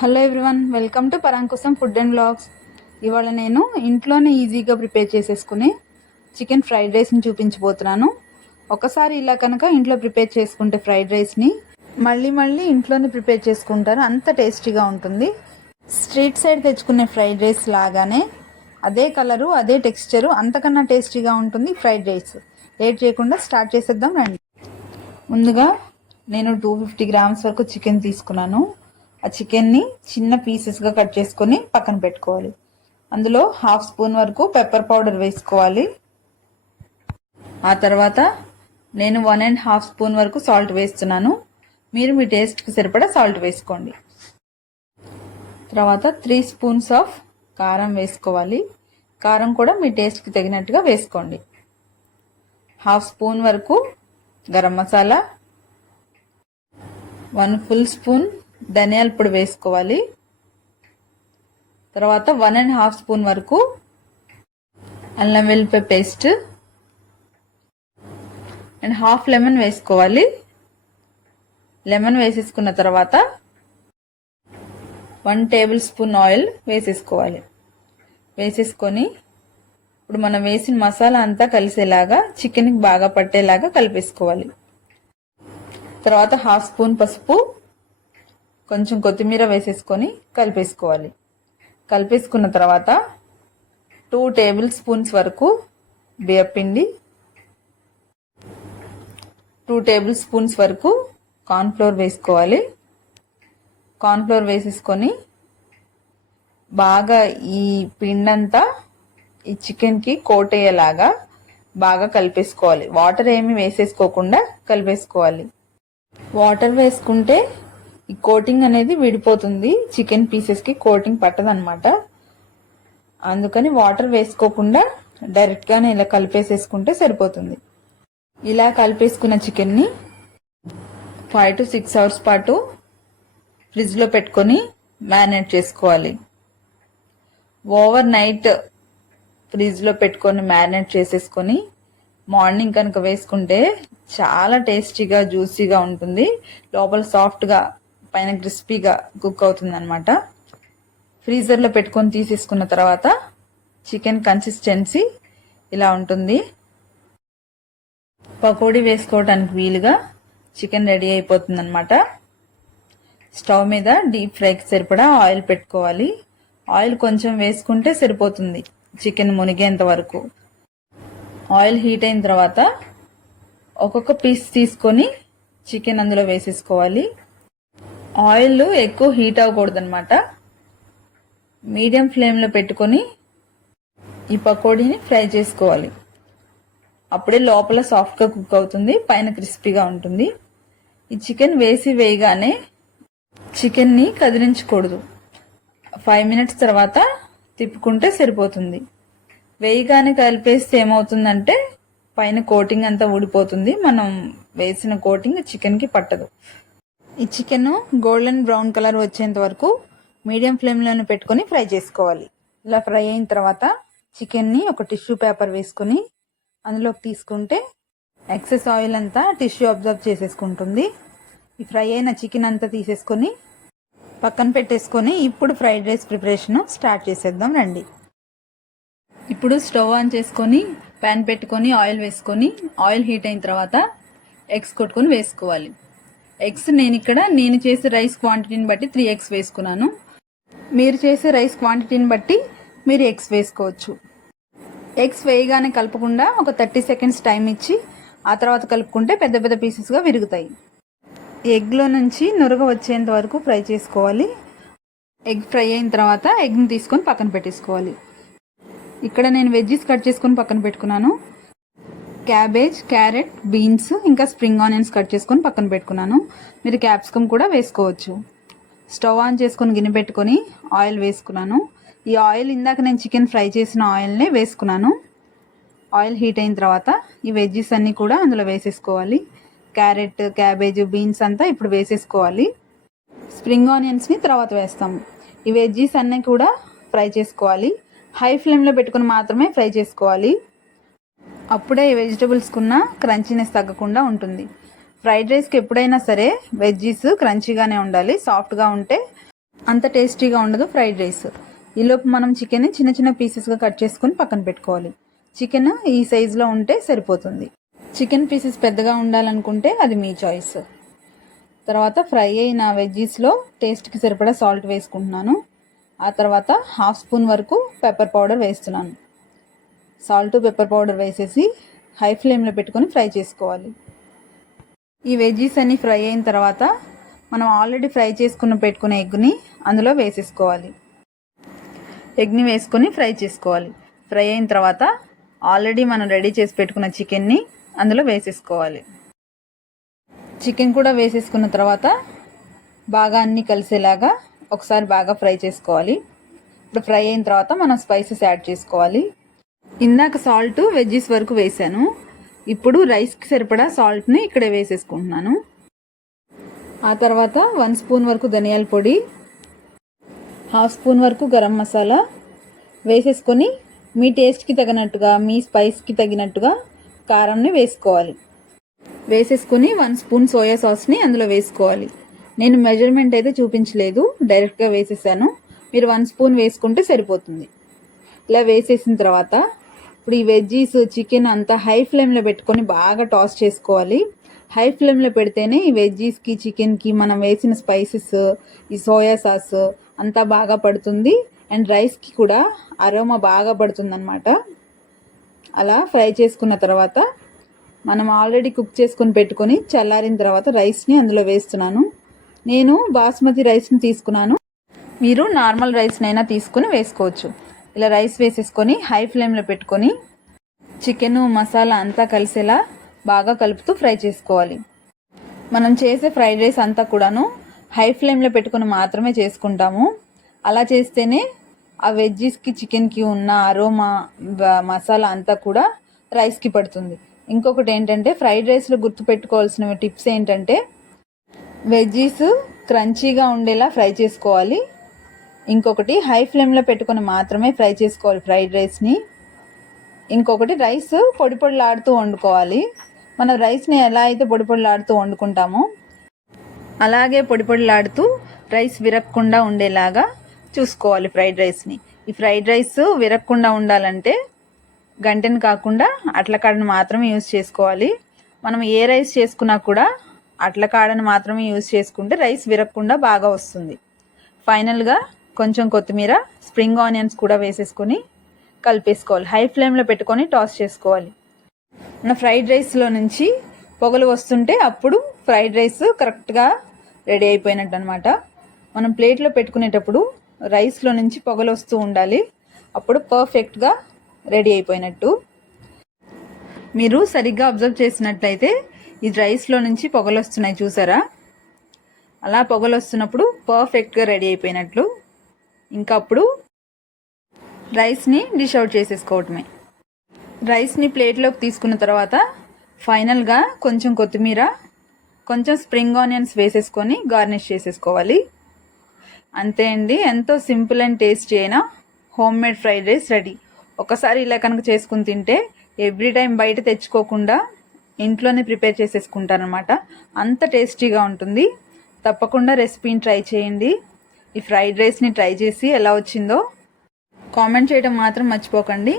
Hello everyone, welcome to Parankusham food and vlogs. ఇవాళ నేను ఇంట్లోనే ఈజీగా ప్రిపేర్ చేసేసుకుని చికెన్ ఫ్రైడ్ రైస్ని చూపించబోతున్నాను. ఒకసారి ఇలా కనుక ఇంట్లో ప్రిపేర్ చేసుకుంటే ఫ్రైడ్ రైస్ని మళ్ళీ ఇంట్లోనే ప్రిపేర్ చేసుకుంటారు, అంత టేస్టీగా ఉంటుంది. స్ట్రీట్ సైడ్ తెచ్చుకునే ఫ్రైడ్ రైస్ లాగానే అదే కలరు, అదే టెక్స్చరు, అంతకన్నా టేస్టీగా ఉంటుంది ఫ్రైడ్ రైస్. లేట్ చేయకుండా స్టార్ట్ చేసేద్దాం రండి. ముందుగా నేను 250 గ్రామ్స్ వరకు చికెన్ తీసుకున్నాను. ఆ చికెన్ని చిన్న పీసెస్గా కట్ చేసుకొని పక్కన పెట్టుకోవాలి. అందులో 1/2 స్పూన్ వరకు పెప్పర్ పౌడర్ వేసుకోవాలి. ఆ తర్వాత నేను 1.5 స్పూన్ వరకు సాల్ట్ వేస్తున్నాను. మీరు మీ టేస్ట్కి సరిపడా సాల్ట్ వేసుకోండి. తర్వాత 3 స్పూన్స్ ఆఫ్ కారం వేసుకోవాలి. కారం కూడా మీ టేస్ట్కి తగినట్టుగా వేసుకోండి. 1/2 స్పూన్ వరకు గరం మసాలా, 1 ఫుల్ స్పూన్ ధనియాల పొడి వేసుకోవాలి. తర్వాత 1.5 స్పూన్ వరకు అల్లం వెల్లుల్లి పేస్ట్ అండ్ 1/2 లెమన్ వేసుకోవాలి. లెమన్ వేసేసుకున్న తర్వాత 1 టేబుల్ స్పూన్ ఆయిల్ వేసేసుకోవాలి. వేసేసుకొని ఇప్పుడు మనం వేసిన మసాలా అంతా కలిసేలాగా చికెన్కి బాగా పట్టేలాగా కలిపేసుకోవాలి. తర్వాత 1/2 స్పూన్ పసుపు, కొంచెం కొత్తిమీర వేసేసుకొని కలిపేసుకోవాలి. కలిపేసుకున్న తర్వాత 2 టేబుల్ స్పూన్స్ వరకు బియ్యపిండి, 2 టేబుల్ స్పూన్స్ వరకు కార్న్ఫ్లోర్ వేసుకోవాలి. కార్న్ఫ్లోర్ వేసేసుకొని బాగా ఈ పిండంతా ఈ చికెన్కి కోట్ అయ్యేలాగా బాగా కలిపేసుకోవాలి. వాటర్ ఏమి వేసేసుకోకుండా కలిపేసుకోవాలి. వాటర్ వేసుకుంటే ఈ కోటింగ్ అనేది విడిపోతుంది, చికెన్ పీసెస్కి కోటింగ్ పట్టదనమాట. అందుకని వాటర్ వేసుకోకుండా డైరెక్ట్గానే ఇలా కలిపేసేసుకుంటే సరిపోతుంది. ఇలా కలిపేసుకున్న చికెన్ని 5 to 6 అవర్స్ పాటు ఫ్రిడ్జ్లో పెట్టుకొని మ్యారినేట్ చేసుకోవాలి. ఓవర్ నైట్ ఫ్రిడ్జ్లో పెట్టుకొని మ్యారినేట్ చేసేసుకొని మార్నింగ్ కనుక వేసుకుంటే చాలా టేస్టీగా జ్యూసీగా ఉంటుంది. లోపల సాఫ్ట్గా పైన క్రిస్పీగా కుక్ అవుతుంది అనమాట. ఫ్రీజర్లో పెట్టుకొని తీసేసుకున్న తర్వాత చికెన్ కన్సిస్టెన్సీ ఇలా ఉంటుంది. పకోడీ వేసుకోవడానికి వీలుగా చికెన్ రెడీ అయిపోతుంది అనమాట. స్టవ్ మీద డీప్ ఫ్రైకి సరిపడా ఆయిల్ పెట్టుకోవాలి. ఆయిల్ కొంచెం వేసుకుంటే సరిపోతుంది చికెన్ మునిగేంత వరకు. ఆయిల్ హీట్ అయిన తర్వాత ఒక్కొక్క పీస్ తీసుకొని చికెన్ అందులో వేసేసుకోవాలి. ఆయిల్ ఎక్కువ హీట్ అవ్వకూడదు అనమాట. మీడియం ఫ్లేమ్లో పెట్టుకొని ఈ పకోడీని ఫ్రై చేసుకోవాలి. అప్పుడే లోపల సాఫ్ట్గా కుక్ అవుతుంది, పైన క్రిస్పీగా ఉంటుంది. ఈ చికెన్ వేయగానే చికెన్ని కదిలించకూడదు. 5 మినిట్స్ తర్వాత తిప్పుకుంటే సరిపోతుంది. వేయగానే కలిపేస్తే ఏమవుతుందంటే పైన కోటింగ్ అంతా ఊడిపోతుంది, మనం వేసిన కోటింగ్ చికెన్కి పట్టదు. ఈ చికెన్ గోల్డెన్ బ్రౌన్ కలర్ వచ్చేంత వరకు మీడియం ఫ్లేమ్లోనే పెట్టుకొని ఫ్రై చేసుకోవాలి. ఇలా ఫ్రై అయిన తర్వాత చికెన్ని ఒక టిష్యూ పేపర్ వేసుకొని అందులోకి తీసుకుంటే ఎక్సెస్ ఆయిల్ అంతా టిష్యూ అబ్జర్వ్ చేసేసుకుంటుంది. ఈ ఫ్రై అయిన చికెన్ అంతా తీసేసుకొని పక్కన పెట్టేసుకొని ఇప్పుడు ఫ్రైడ్ రైస్ ప్రిపరేషన్ స్టార్ట్ చేసేద్దాం రండి. ఇప్పుడు స్టవ్ ఆన్ చేసుకొని ప్యాన్ పెట్టుకొని ఆయిల్ వేసుకొని ఆయిల్ హీట్ అయిన తర్వాత ఎగ్స్ కొట్టుకొని వేసుకోవాలి. ఎగ్స్ నేను చేసే రైస్ క్వాంటిటీని బట్టి 3 ఎగ్స్ వేసుకున్నాను. మీరు చేసే రైస్ క్వాంటిటీని బట్టి మీరు ఎగ్స్ వేసుకోవచ్చు. ఎగ్స్ వేయగానే కలపకుండా ఒక 30 సెకండ్స్ టైం ఇచ్చి ఆ తర్వాత కలుపుకుంటే పెద్ద పెద్ద పీసెస్గా విరుగుతాయి. ఎగ్లో నుంచి నురగ వచ్చేంత వరకు ఫ్రై చేసుకోవాలి. ఎగ్ ఫ్రై అయిన తర్వాత ఎగ్ని తీసుకొని పక్కన పెట్టేసుకోవాలి. ఇక్కడ నేను వెజ్జీస్ కట్ చేసుకొని పక్కన పెట్టుకున్నాను. క్యాబేజ్, క్యారెట్, బీన్స్ ఇంకా స్ప్రింగ్ ఆనియన్స్ కట్ చేసుకొని పక్కన పెట్టుకున్నాను. మీరు క్యాప్సికమ్ కూడా వేసుకోవచ్చు. స్టవ్ ఆన్ చేసుకొని గిన్నె పెట్టుకొని ఆయిల్ వేసుకున్నాను. ఈ ఆయిల్ ఇందాక నేను చికెన్ ఫ్రై చేసిన ఆయిల్నే వేసుకున్నాను. ఆయిల్ హీట్ అయిన తర్వాత ఈ వెజ్జీస్ అన్నీ కూడా అందులో వేసేసుకోవాలి. క్యారెట్, క్యాబేజ్, బీన్స్ అంతా ఇప్పుడు వేసేసుకోవాలి. స్ప్రింగ్ ఆనియన్స్ని తర్వాత వేస్తాము. ఈ వెజ్జీస్ అన్నీ కూడా ఫ్రై చేసుకోవాలి. హై ఫ్లేమ్లో పెట్టుకుని మాత్రమే ఫ్రై చేసుకోవాలి. అప్పుడే ఈ వెజిటబుల్స్కున్న క్రంచీనెస్ తగ్గకుండా ఉంటుంది. ఫ్రైడ్ రైస్కి ఎప్పుడైనా సరే వెజ్జీస్ క్రంచీగానే ఉండాలి, సాఫ్ట్గా ఉంటే అంత టేస్టీగా ఉండదు ఫ్రైడ్ రైస్. ఈలోపు మనం చికెన్ని చిన్న చిన్న పీసెస్గా కట్ చేసుకొని పక్కన పెట్టుకోవాలి. చికెన్ ఈ సైజులో ఉంటే సరిపోతుంది. చికెన్ పీసెస్ పెద్దగా ఉండాలనుకుంటే అది మీ చాయిస్. తర్వాత ఫ్రై అయిన వెజ్జీస్లో టేస్ట్కి సరిపడా సాల్ట్ వేసుకుంటున్నాను. ఆ తర్వాత 1/2 స్పూన్ వరకు పెప్పర్ పౌడర్ వేస్తున్నాను. సాల్ట్ పెప్పర్ పౌడర్ వేసేసి హై ఫ్లేమ్లో పెట్టుకొని ఫ్రై చేసుకోవాలి. ఈ వెజ్జీస్ అన్నీ ఫ్రై అయిన తర్వాత మనం ఆల్రెడీ ఫ్రై పెట్టుకున్న ఎగ్ని అందులో వేసేసుకోవాలి. ఎగ్ని వేసుకొని ఫ్రై చేసుకోవాలి. ఫ్రై అయిన తర్వాత ఆల్రెడీ మనం రెడీ చేసి పెట్టుకున్న చికెన్ని అందులో వేసేసుకోవాలి. చికెన్ కూడా వేసేసుకున్న తర్వాత బాగా అన్నీ కలిసేలాగా ఒకసారి బాగా ఫ్రై చేసుకోవాలి. ఇప్పుడు ఫ్రై అయిన తర్వాత మనం స్పైసెస్ యాడ్ చేసుకోవాలి. ఇందాక సాల్ట్ వెజ్జీస్ వరకు వేసాను. ఇప్పుడు రైస్కి సరిపడా సాల్ట్ని ఇక్కడే వేసేసుకుంటున్నాను. ఆ తర్వాత 1 స్పూన్ వరకు ధనియాల పొడి, 1/2 స్పూన్ వరకు గరం మసాలా వేసేసుకొని మీ టేస్ట్కి తగినట్టుగా మీ స్పైస్కి తగినట్టుగా కారంని వేసుకోవాలి. వేసేసుకొని 1 స్పూన్ సోయా సాస్ని అందులో వేసుకోవాలి. నేను మెజర్మెంట్ అయితే చూపించలేదు, డైరెక్ట్గా వేసేసాను. మీరు 1 స్పూన్ వేసుకుంటే సరిపోతుంది. ఇలా వేసేసిన తర్వాత ఇప్పుడు ఈ వెజ్జీస్ చికెన్ అంతా హై ఫ్లేమ్లో పెట్టుకొని బాగా టాస్ చేసుకోవాలి. హై ఫ్లేమ్లో పెడితేనే ఈ వెజ్జీస్కి చికెన్కి మనం వేసిన స్పైసెస్ ఈ సోయా సాస్ అంతా బాగా పడుతుంది. అండ్ రైస్కి కూడా అరోమా బాగా పడుతుందన్నమాట. అలా ఫ్రై చేసుకున్న తర్వాత మనం ఆల్రెడీ కుక్ చేసుకొని పెట్టుకొని చల్లారిన తర్వాత రైస్ని అందులో వేస్తున్నాను. నేను బాస్మతి రైస్ని తీసుకున్నాను. మీరు నార్మల్ రైస్నైనా తీసుకుని వేసుకోవచ్చు. ఇలా రైస్ వేసేసుకొని హై ఫ్లేమ్లో పెట్టుకొని చికెను మసాలా అంతా కలిసేలా బాగా కలుపుతూ ఫ్రై చేసుకోవాలి. మనం చేసే ఫ్రైడ్ రైస్ అంతా కూడాను హై ఫ్లేమ్లో పెట్టుకొని మాత్రమే చేసుకుంటాము. అలా చేస్తేనే ఆ వెజ్జీస్కి చికెన్కి ఉన్న అరోమా మసాలా అంతా కూడా రైస్కి పడుతుంది. ఇంకొకటి ఏంటంటే ఫ్రైడ్ రైస్లో గుర్తుపెట్టుకోవాల్సిన టిప్స్ ఏంటంటే వెజ్జీస్ క్రంచీగా ఉండేలా ఫ్రై చేసుకోవాలి. ఇంకొకటి హై ఫ్లేమ్లో పెట్టుకొని మాత్రమే ఫ్రై చేసుకోవాలి ఫ్రైడ్ రైస్ని. ఇంకొకటి రైస్ పొడి పొడిలాడుతూ వండుకోవాలి. మనం రైస్ని ఎలా అయితే పొడి పొడిలాడుతూ వండుకుంటామో అలాగే పొడి పొడిలాడుతూ రైస్ విరగకుండా ఉండేలాగా చూసుకోవాలి ఫ్రైడ్ రైస్ని. ఈ ఫ్రైడ్ రైస్ విరగకుండా ఉండాలంటే గంటెని కాకుండా అట్ల కాడను మాత్రమే యూజ్ చేసుకోవాలి. మనం ఏ రైస్ చేసుకున్నా కూడా అట్ల కాడను మాత్రమే యూజ్ చేసుకుంటే రైస్ విరగకుండా బాగా వస్తుంది. ఫైనల్గా కొంచెం కొత్తిమీర, స్ప్రింగ్ ఆనియన్స్ కూడా వేసేసుకొని కలిపేసుకోవాలి. హై ఫ్లేమ్లో పెట్టుకొని టాస్ చేసుకోవాలి. మన ఫ్రైడ్ రైస్లో నుంచి పొగలు వస్తుంటే అప్పుడు ఫ్రైడ్ రైస్ కరెక్ట్గా రెడీ అయిపోయినట్టు అనమాట. మనం ప్లేట్లో పెట్టుకునేటప్పుడు రైస్లో నుంచి పొగలు వస్తూ ఉండాలి. అప్పుడు పర్ఫెక్ట్గా రెడీ అయిపోయినట్టు. మీరు సరిగ్గా అబ్జర్వ్ చేసినట్లయితే ఈ రైస్లో నుంచి పొగలు వస్తున్నాయి చూసారా? అలా పొగలు వస్తున్నప్పుడు పర్ఫెక్ట్గా రెడీ అయిపోయినట్లు. ఇంకా అప్పుడు రైస్ని డిష్ అవుట్ చేసేసుకోవటమే. రైస్ని ప్లేట్లోకి తీసుకున్న తర్వాత ఫైనల్గా కొంచెం కొత్తిమీర, కొంచెం స్ప్రింగ్ ఆనియన్స్ వేసేసుకొని గార్నిష్ చేసేసుకోవాలి. అంతే అండి, ఎంతో సింపుల్ అండ్ టేస్టీ అయిన home made fried rice ready. ఒకసారి ఇలా కనుక చేసుకుని తింటే ఎవ్రీ టైం బయట తెచ్చుకోకుండా ఇంట్లోనే ప్రిపేర్ చేసేసుకుంటారనమాట. అంత టేస్టీగా ఉంటుంది. తప్పకుండా రెసిపీని ట్రై చేయండి. ఈ ఫ్రైడ్ రైస్ని ట్రై చేసి ఎలా వచ్చిందో కామెంట్ చేయడం మాత్రం మర్చిపోకండి.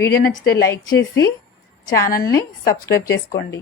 వీడియో నచ్చితే లైక్ చేసి ఛానల్ని సబ్స్క్రైబ్ చేసుకోండి.